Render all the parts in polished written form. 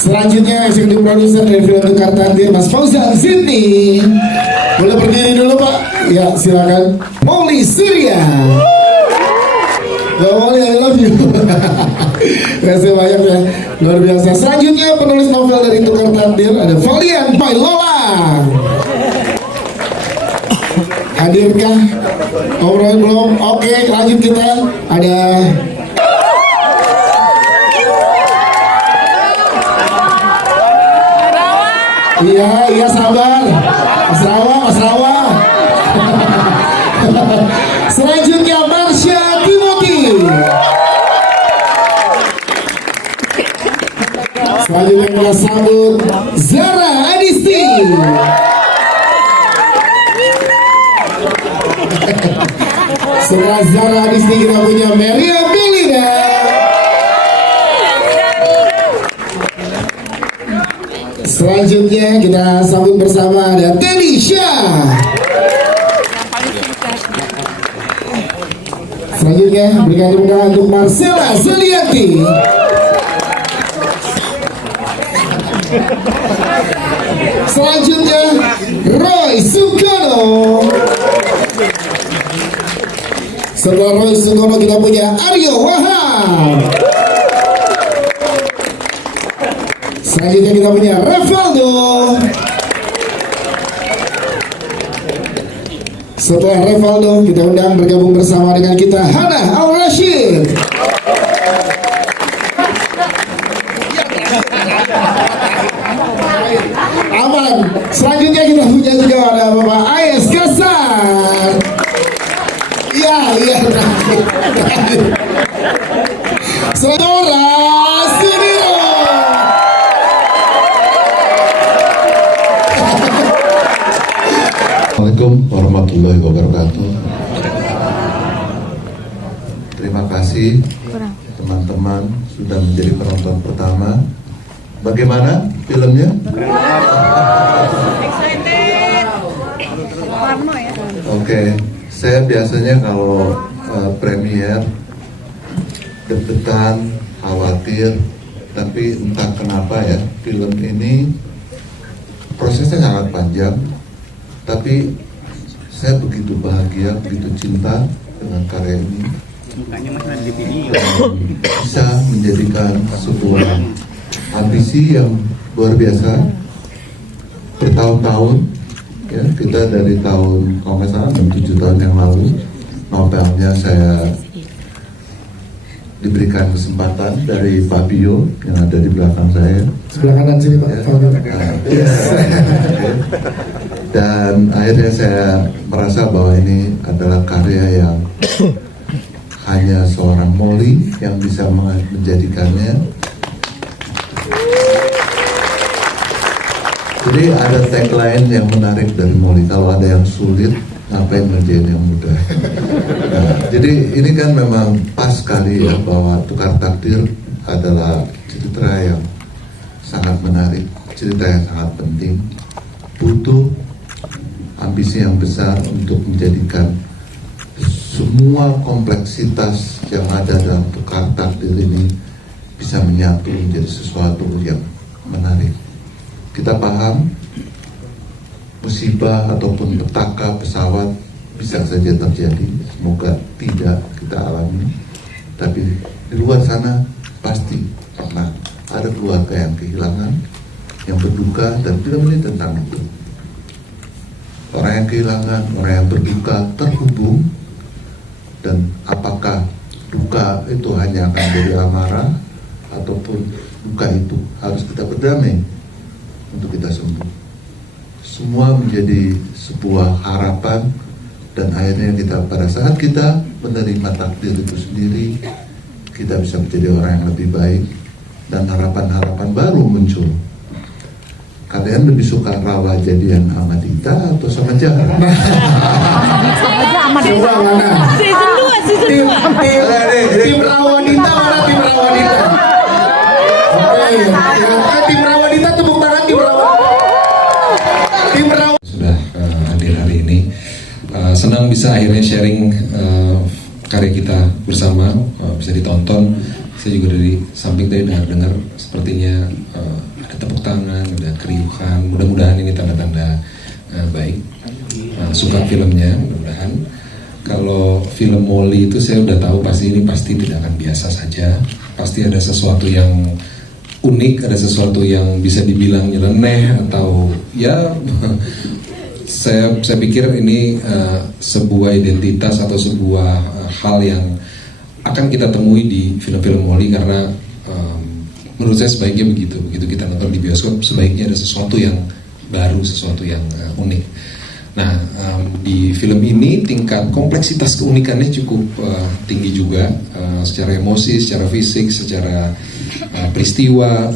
Selanjutnya eksekutif produser dari film Tukar Takdir, Mas Fauzan Sydney. Boleh berdiri dulu Pak? Ya silakan. Molly Surya. Ya Molly, I love you. Terima kasih banyak ya, luar biasa. Selanjutnya penulis novel dari Tukar Takdir ada Valian by Lola. Hadirkah? Ngobrol belum? Oke, lanjut kita. Ada Iya sabar. Mas Rawa. Selanjutnya Marsha Timothy. Selanjutnya kita sambut Zara Adisti. Setelah Zara Adisti kita punya Maria Belina. Selanjutnya kita sambut bersama ada Teddy Shah. Selanjutnya berikan tepuk tangan untuk Marcella Zalianti. Selanjutnya Roy Sukono. Setelah Roy Sukono kita punya Aryo Wahab. Selanjutnya kita punya Ravaldo. Setelah Ravaldo kita undang bergabung bersama dengan kita Hana Al-Rashid. Aman. Selanjutnya kita punya juga ada Bapak AS Kasar. Iya. Saudara Suniro. Assalamualaikum warahmatullahi wabarakatuh. Terima kasih teman-teman sudah menjadi penonton pertama. Bagaimana filmnya? Oke, saya biasanya kalau premier deg-degan, khawatir, tapi entah kenapa ya film ini prosesnya sangat panjang. Tapi saya begitu bahagia, begitu cinta dengan karya ini. Bisa menjadikan sebuah ambisi yang luar biasa. Bertahun-tahun, ya kita dari tahun, kalau nggak salah 7 tahun yang lalu, novelnya saya diberikan kesempatan dari Pak Bio yang ada di belakang saya. Sebelah kanan sini Pak. Dan akhirnya saya merasa bahwa ini adalah karya yang hanya seorang Molly yang bisa menjadikannya. Jadi ada tagline yang menarik dari Molly, kalau ada yang sulit ngapain ngerjain yang mudah. Nah, jadi ini kan memang pas sekali ya bahwa Tukar Takdir adalah cerita yang sangat menarik, cerita yang sangat penting, butuh ambisi yang besar untuk menjadikan semua kompleksitas yang ada dalam Tukar Takdir ini bisa menyatu menjadi sesuatu yang menarik. Kita paham musibah ataupun petaka pesawat bisa saja terjadi, semoga tidak kita alami, tapi di luar sana pasti pernah ada keluarga yang kehilangan, yang berduka, dan film ini tentang itu. Orang yang kehilangan, orang yang berduka terhubung, dan apakah duka itu hanya akan jadi amarah ataupun duka itu harus kita berdamai untuk kita sembuh. Semua menjadi sebuah harapan, dan akhirnya kita pada saat kita menerima takdir itu sendiri, kita bisa menjadi orang yang lebih baik dan harapan-harapan baru muncul. Kalian lebih suka Rawa jadian sama Dita atau sama Jahra? Coba mana? Season 2. Tim Rawa Dita mana tim Rawa Dita? Oke, tim Rawa Dita tepuk tangan tim Rawa. Tim Rawa sudah hadir hari ini. Senang bisa akhirnya sharing karya kita bersama, bisa ditonton saya juga dari samping tadi dengar sepertinya ada tepuk tangan, ada keriuhan. Mudah-mudahan ini tanda-tanda baik. Suka filmnya, mudah-mudahan. Kalau film Molly itu saya udah tahu pasti tidak akan biasa saja. Pasti ada sesuatu yang unik, ada sesuatu yang bisa dibilang nyeleneh atau ya saya pikir ini sebuah identitas atau sebuah hal yang akan kita temui di film-film Molly karena menurut saya sebaiknya begitu kita nonton di bioskop sebaiknya ada sesuatu yang baru, sesuatu yang unik. Nah, di film ini tingkat kompleksitas keunikannya cukup tinggi juga secara emosi, secara fisik, secara peristiwa,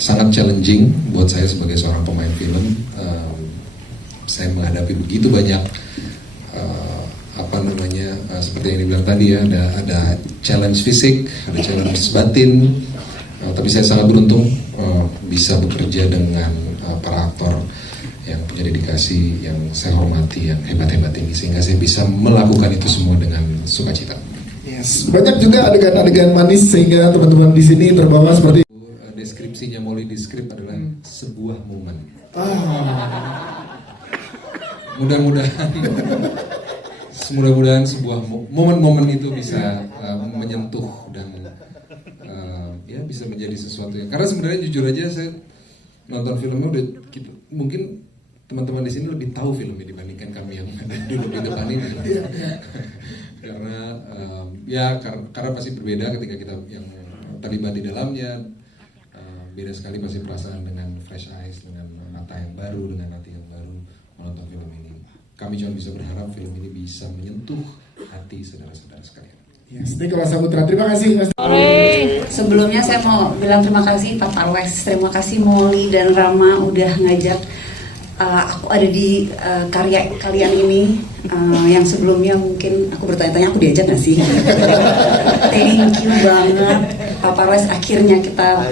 sangat challenging buat saya sebagai seorang pemain film. Saya menghadapi begitu banyak seperti yang dibilang tadi ya, ada challenge fisik, ada challenge batin, tapi saya sangat beruntung bisa bekerja dengan para aktor yang punya dedikasi, yang saya hormati, yang hebat-hebat ini, sehingga saya bisa melakukan itu semua dengan sukacita. Yes. Banyak juga adegan-adegan manis sehingga teman-teman di sini terbawa seperti deskripsinya Molly di skrip adalah sebuah momen. Mudah-mudahan sebuah momen-momen itu bisa menyentuh dan ya bisa menjadi sesuatu yang, karena sebenarnya jujur aja saya nonton filmnya udah gitu, mungkin teman-teman di sini lebih tahu filmnya dibandingkan kami yang ada duduk di depan ini. Karena pasti berbeda ketika kita yang terlibat di dalamnya. Beda sekali pasti perasaan dengan fresh eyes, dengan mata yang baru, dengan hati yang baru menonton film ini. Kami cuma bisa berharap film ini bisa menyentuh hati saudara-saudara sekalian. Yes, Nicholas Saputra, terima kasih Mas. Sebelumnya saya mau bilang terima kasih Pak Parwes, terima kasih Molly dan Rama udah ngajak aku ada di karya kalian ini. Yang sebelumnya mungkin aku bertanya-tanya aku diajak nggak sih? Thank you banget Pak Parwes, akhirnya kita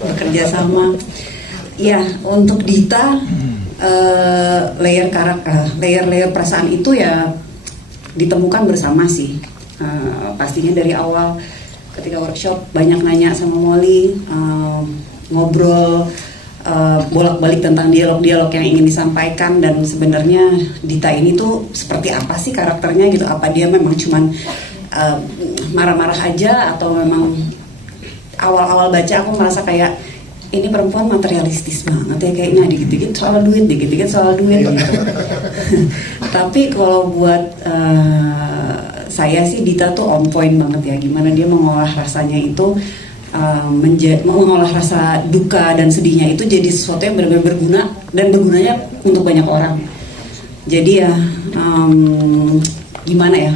bekerja sama. Ya, untuk Dita layer perasaan itu ya ditemukan bersama sih. Pastinya dari awal ketika workshop banyak nanya sama Molly, ngobrol bolak-balik tentang dialog-dialog yang ingin disampaikan, dan sebenarnya Dita ini tuh seperti apa sih karakternya gitu, apa dia memang cuman marah-marah aja atau memang awal-awal baca aku merasa kayak ini perempuan materialistis banget ya, kayaknya dikit-dikit soal duit gitu. Tapi kalau buat saya sih Dita tuh on point banget ya, gimana dia mengolah rasanya itu, mengolah rasa duka dan sedihnya itu jadi sesuatu yang benar-benar berguna, dan bergunanya untuk banyak orang. Jadi ya gimana ya,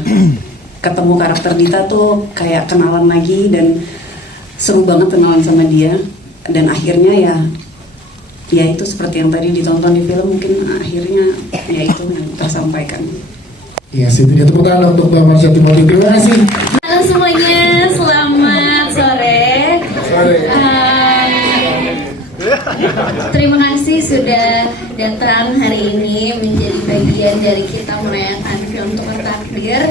ketemu karakter Dita tuh kayak kenalan lagi, dan seru banget kenalan sama dia. Dan akhirnya ya itu seperti yang tadi ditonton di film, mungkin akhirnya ya itu yang tersampaikan. Yes, itu dia tepuk tangan untuk Mbak Marsha Timothy. Terima kasih. Halo semuanya, selamat sore. Terima kasih sudah datang hari ini menjadi bagian dari kita merayakan film Tukar Takdir.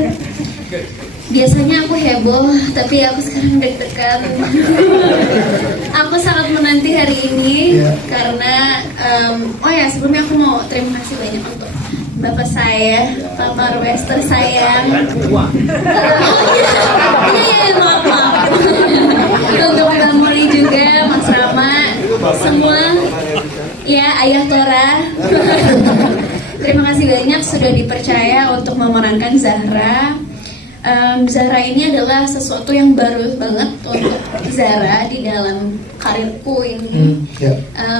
Biasanya aku heboh, tapi aku sekarang deg-degan. Aku sangat menanti hari ini karena sebelumnya aku mau terima kasih banyak untuk Bapak saya, Pak Parwes tersayang. Maaf. Untuk Mbak Molly juga, Mas Rama, semua, ya Ayah Tora. Terima kasih banyak sudah dipercaya untuk memerankan Zahra. Zahra ini adalah sesuatu yang baru banget untuk Zahra di dalam karirku ini.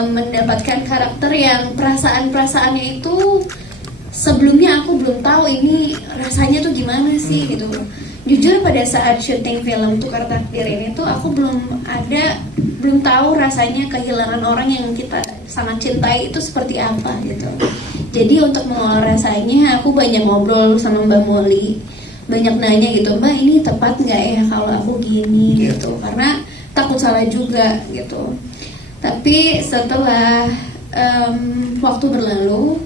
Mendapatkan karakter yang perasaan-perasaannya itu sebelumnya aku belum tahu ini rasanya tuh gimana sih gitu. Jujur pada saat syuting film Tukar Takdir ini tuh aku belum tahu rasanya kehilangan orang yang kita sangat cintai itu seperti apa gitu. Jadi untuk mengolah rasanya aku banyak ngobrol sama Mbak Molly, banyak nanya gitu, Mbak ini tepat nggak ya kalau aku gini gitu, karena takut salah juga gitu. Tapi setelah waktu berlalu,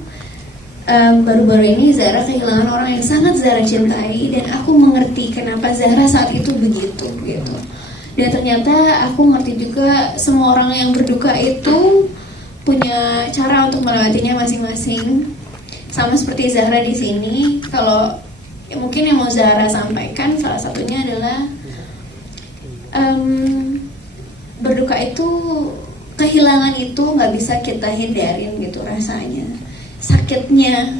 baru-baru ini Zahra kehilangan orang yang sangat Zahra cintai, dan aku mengerti kenapa Zahra saat itu begitu gitu. Dan ternyata aku ngerti juga semua orang yang berduka itu punya cara untuk melewatinya masing-masing. Sama seperti Zahra di sini, kalau mungkin yang mau Zahra sampaikan salah satunya adalah berduka itu, kehilangan itu nggak bisa kita hindarin gitu rasanya. Sakitnya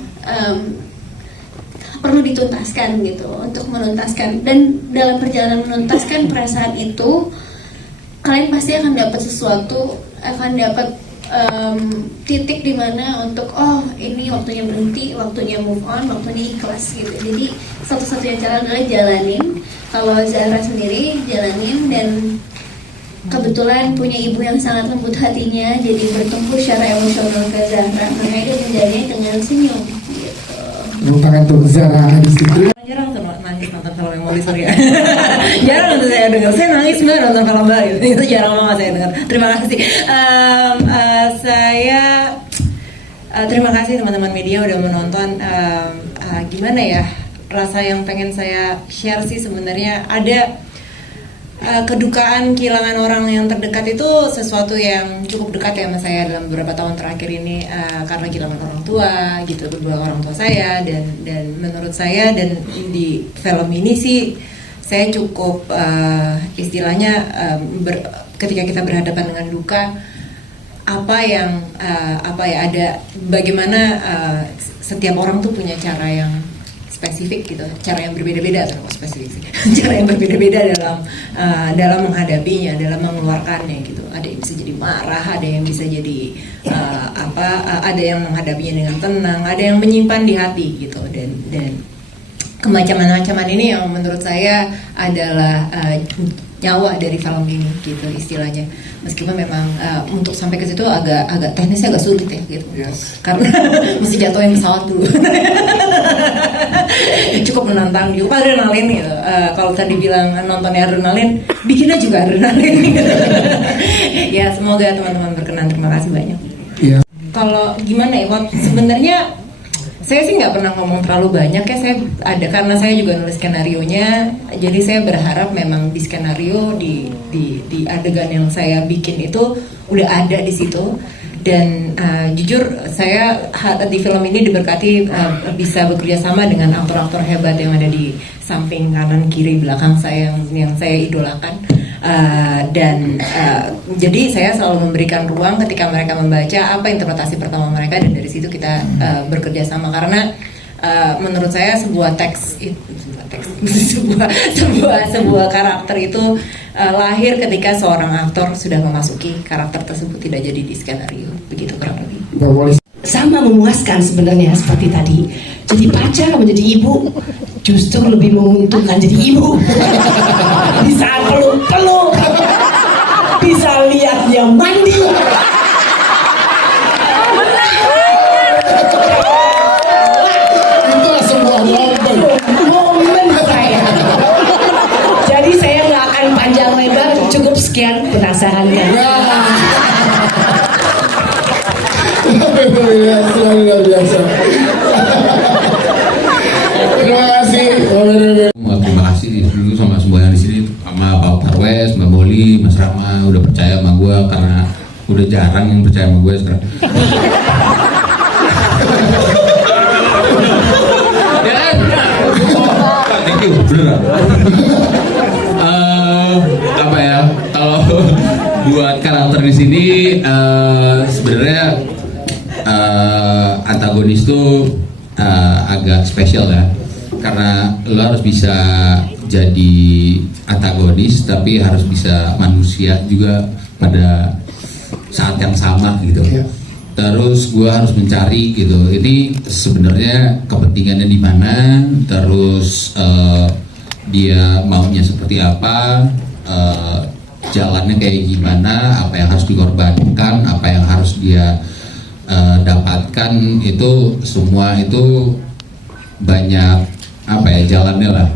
perlu dituntaskan gitu, untuk menuntaskan, dan dalam perjalanan menuntaskan perasaan itu kalian pasti akan dapat sesuatu, akan dapat titik di mana untuk ini waktunya berhenti, waktunya move on, waktunya ikhlas gitu. Jadi satu-satunya cara adalah jalanin. Kalau Zahra sendiri jalanin, dan kebetulan punya ibu yang sangat lembut hatinya, jadi bertumbuh secara emosional ke Zahra, makanya dia menjalani dengan senyum gitu. Tepuk tangan untuk Zahra di situ. Jarang tuh nangis nonton film yang Molly, sorry ya. Jarang tuh saya dengar. Saya nangis banget nonton film baru. Itu jarang banget saya dengar. Terima kasih. Saya terima kasih teman-teman media udah menonton. Gimana ya, rasa yang pengen saya share sih sebenarnya ada kedukaan kehilangan orang yang terdekat itu sesuatu yang cukup dekat ya sama saya dalam beberapa tahun terakhir ini, karena kehilangan orang tua gitu, kedua orang tua saya, dan menurut saya dan di film ini sih saya cukup istilahnya ketika kita berhadapan dengan duka, ada bagaimana setiap orang tuh punya cara yang spesifik gitu, cara yang berbeda-beda, spesifik sih, cara yang berbeda-beda dalam menghadapinya, dalam mengeluarkannya gitu. Ada yang bisa jadi marah, ada yang bisa jadi ada yang menghadapinya dengan tenang, ada yang menyimpan di hati gitu, dan kemacaman-macaman ini yang menurut saya adalah nyawa dari film ini gitu istilahnya. Meskipun memang untuk sampai ke situ agak teknisnya agak sulit ya gitu. Yes. Karena mesti jatuhin pesawat dulu. Cukup menantang juga, adrenalin gitu. Kalau tadi bilang nontonnya adrenalin, bikinnya juga adrenalin gitu. Ya semoga teman-teman berkenan. Terima kasih banyak. Iya. Kalau gimana ya, sebenarnya saya sih nggak pernah ngomong terlalu banyak ya, karena saya juga nulis skenarionya, jadi saya berharap memang di skenario di adegan yang saya bikin itu udah ada di situ. Dan jujur saya di film ini diberkati bisa bekerja sama dengan aktor-aktor hebat yang ada di samping kanan kiri belakang saya yang saya idolakan. Jadi saya selalu memberikan ruang ketika mereka membaca apa interpretasi pertama mereka, dan dari situ kita bekerja sama, karena menurut saya sebuah sebuah karakter itu lahir ketika seorang aktor sudah memasuki karakter tersebut, tidak jadi di skenario, begitu kurang lebih. Sama memuaskan sebenarnya seperti tadi. Jadi pacar menjadi ibu justru lebih menguntungkan jadi ibu. Bisa peluk-peluk, bisa lihat dia mandi. Itulah sebuah momen saya. Jadi saya nggak akan panjang lebar, cukup sekian penasarannya. Luar biasa. Terima kasih. Terima kasih dulu sama semua yang di sini, sama Pak Parwes, Mbak Molly, Mas Rama udah percaya sama gue, karena udah jarang yang percaya sama gue sekarang. Ya kan? Thank you, beneran. Apa ya? Kalau buat karakter di sini sebenarnya antagonis tuh agak spesial ya, karena lo harus bisa jadi antagonis tapi harus bisa manusia juga pada saat yang sama gitu. Terus gue harus mencari gitu, ini sebenarnya kepentingannya di mana, terus dia maunya seperti apa, jalannya kayak gimana, apa yang harus dikorbankan, apa yang harus dia dapatkan, itu semua itu banyak apa ya jalannya lah.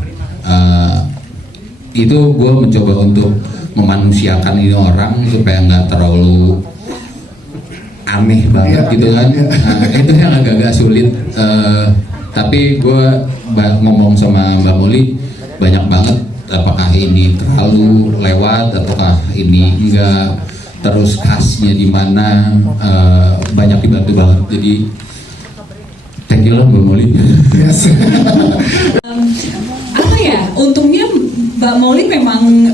Itu gue mencoba untuk memanusiakan ini orang supaya nggak terlalu aneh banget gitu kan. Nah, itu yang agak-agak sulit. Tapi gue ngomong sama Mbak Molly banyak banget, apakah ini terlalu lewat ataukah ini enggak, terus khasnya di mana, banyak dibantu banget. Jadi thank you lah Mbak Molly. Yes. Apa ya, untungnya Mbak Molly memang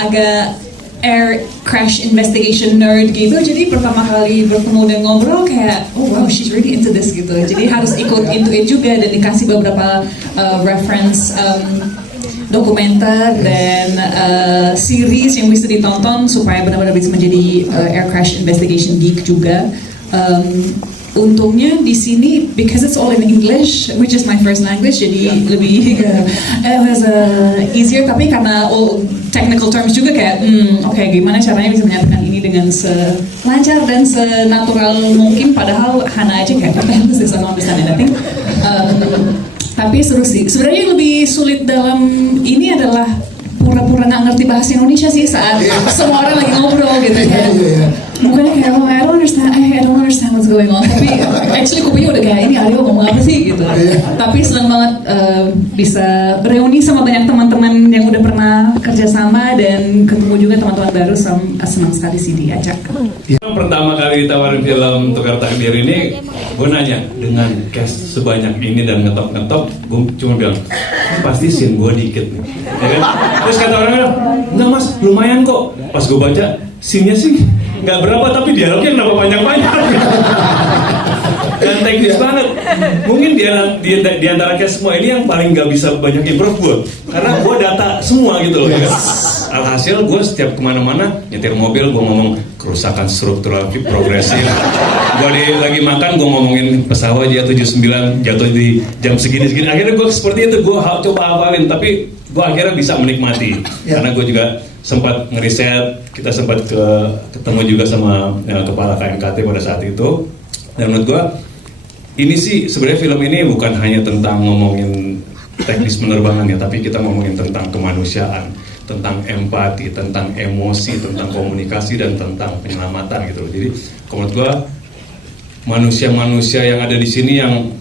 agak air crash investigation nerd gitu, jadi pertama kali bertemu dan ngobrol kayak oh wow she's really into this gitu, jadi harus ikut into it juga dan dikasih beberapa reference dokumenter dan series yang bisa ditonton supaya benar-benar bisa menjadi air crash investigation geek juga. Untungnya di sini because it's all in English, which is my first language, jadi lebih it was easier. Tapi karena all technical terms juga kayak oke, gimana caranya bisa menyatakan ini dengan selancar dan senatural mungkin. Padahal Hana aja kayak what the hell is this, I don't understand anything. Tapi seru sih. Sebenarnya yang lebih sulit dalam ini adalah pura-pura nggak ngerti bahasa Indonesia sih saat semua orang lagi ngobrol gitu kan. Mukanya kayak oh I don't understand what's going on. Tapi actually kupingnya udah kayak ini Aryo ngomong apa sih gitu. Tapi senang banget bisa reuni sama banyak teman-teman yang udah pernah kerjasama dan ketemu juga teman-teman baru. Senang sekali sih diajak. Pertama kali ditawarin film Tukar Takdir ini, gue nanya dengan cast sebanyak ini dan ngetop, gue cuma bilang pasti scene gue dikit nih, ya kan? Terus kata orang bilang, enggak mas, lumayan kok. Pas gue baca, scene-nya sih nggak berapa, tapi dialognya kenapa banyak-banyak? Dan teknis banget. Mungkin di antara cast semua ini yang paling nggak bisa banyak improve gue, karena gue data semua gitu loh. Ya kan? Alhasil gue setiap kemana-mana nyetir mobil gue ngomong kerusakan struktural progresif. Gue lagi makan gue ngomongin pesawat jatuh 79 jatuh di jam segini. Akhirnya gue seperti itu, gue coba hafalin, tapi gue akhirnya bisa menikmati karena gue juga sempat ngeriset, kita sempat ketemu juga sama kepala KMKT pada saat itu. Dan menurut gue ini sih sebenarnya film ini bukan hanya tentang ngomongin teknis penerbangan ya, tapi kita ngomongin tentang kemanusiaan, tentang empati, tentang emosi, tentang komunikasi, dan tentang penyelamatan gitu loh. Jadi menurut gue manusia-manusia yang ada di sini yang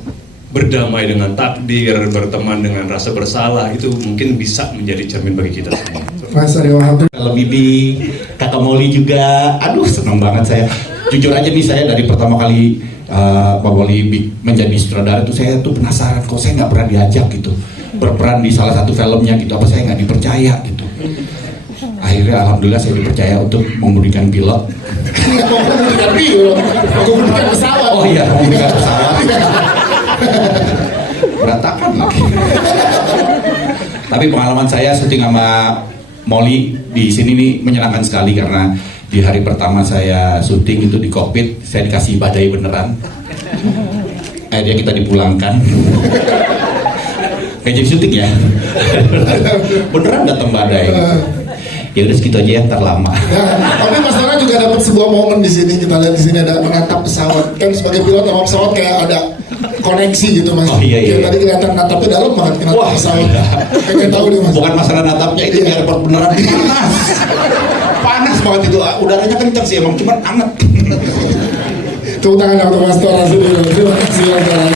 berdamai dengan takdir, berteman dengan rasa bersalah, itu mungkin bisa menjadi cermin bagi kita semua. Mas Aryo Wahab. Kalau Bibi, Kakak Molly juga, aduh senang banget saya. Jujur aja nih, saya dari pertama kali Pak Molly menjadi sutradara itu saya tuh penasaran, kok saya nggak pernah diajak gitu berperan di salah satu filmnya gitu, apa saya nggak dipercaya gitu. Akhirnya alhamdulillah saya dipercaya untuk mengemudikan pilot. Mengemudikan pesawat. Oh iya, mengemudikan pesawat. Berantakan lagi. Tapi pengalaman saya syuting sama Molly di sini nih menyenangkan sekali, karena di hari pertama saya syuting itu di kokpit saya dikasih badai beneran. Akhirnya kita dipulangkan. Kayak jadi syuting ya. Beneran datang badai. Ya udah segitu aja ya, ntar lama. Tapi Mas Nora juga dapat sebuah momen di sini. Kita lihat di sini ada menatap pesawat. Kan sebagai pilot sama pesawat kayak ada koneksi gitu Mas. Oh iya. Kayak tadi kelihatan natapnya dalam banget, natap pesawat. Pengen tahu nih Mas. Bukan masalah natapnya, itu di airport beneran panas. Panas banget itu. Udaranya kencang sih emang, cuman anget. Tepuk tangan untuk Mas Nora sendiri. Terima kasih Mas Nora.